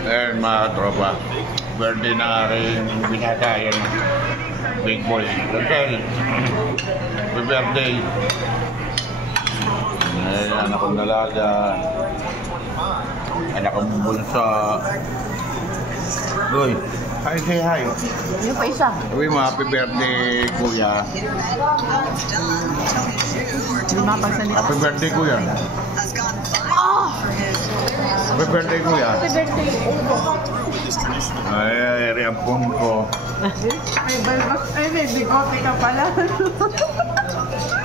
Ayan mga katropa. Birthday na rin binata yan. Big boy. Hotel. Happy birthday. Ayan, anak kong dalaga. Anak kong bunso. Uy, hi, say hi. Yung pa isa. Uy, happy birthday, kuya. Happy birthday, kuya. Oh! Happy birthday, kuya. Happy birthday. Ay, reampon ko. Ay, may bigote ka pala.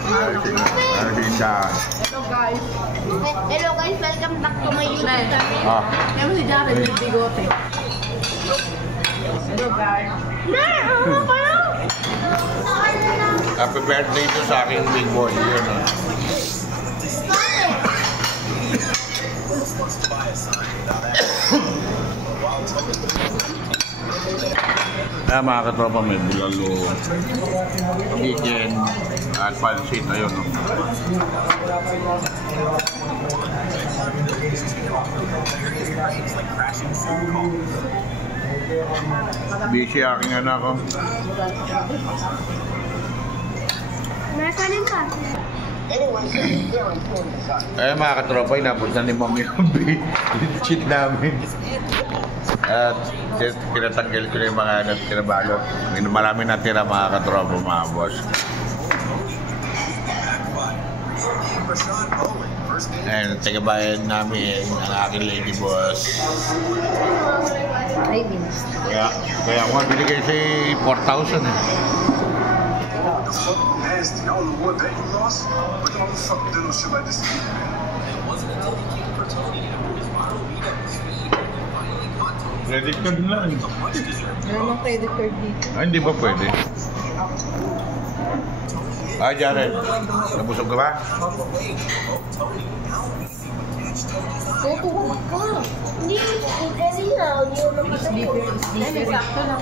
Ay, Linda. Hello guys. Hello guys, welcome back to my YouTube channel. Ah. Kaya mo si Jared may bigote. Hello guys. Ano pala? Happy birthday to sa aking big boy. Yun ah. Mga katropa, may bulalo, chicken, at pansit. Ayun, no? Busy aking anak ko. Nakanin ka. Mga katropa, inapunta ni Mami yung cheat namin. At kinatanggal ko na yung mga kinabalot. Marami natira mga katropa, mga boss. Ayan, tagabayan namin ang aking lady boss. Kaya ako nga binigay si 4,000 eh. Credit card lang. Meron ng credit card dito. Hindi ba pwede? Jared, nabusog ka ba? Tutuwa ka. Hindi, kanina. Sleeper. Sakto lang.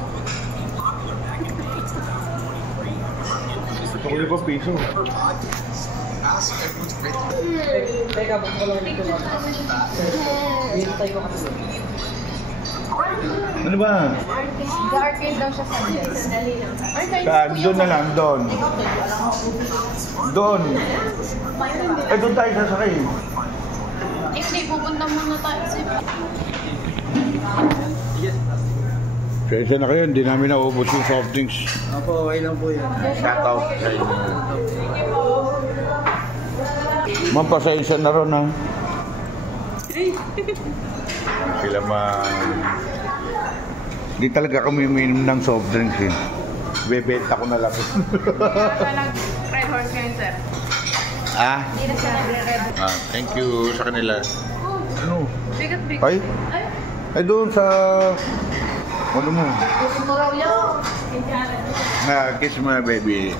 Gusto ko yung piso. Teka, ba't ko lang dito ba? Dito tayo kasi. Ano ba? The arcade daw siya sandali lang. Saan? Doon na lang, doon. Doon. Eh, doon tayo sasakay. Hindi, pupunta muna tayo sa Isa na kayo, hindi namin naubos yung soft drinks. Opo, okay lang po yan. Shout out sa inyo. Ma'am, pasensya na ron ha. Sila Hindi talaga kami uminom ng soft drinks eh. Bebenta ko na lang. Red Horse ngayon, sir. Hindi na siya red. Thank you sa kanila. Ano? Bigat. Ay doon sa... Ano mo? Muraw yun. Kiss mo na, baby.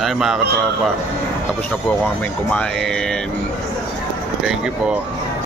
Ay mga katropa, tapos na po kami kumain. Thank you po.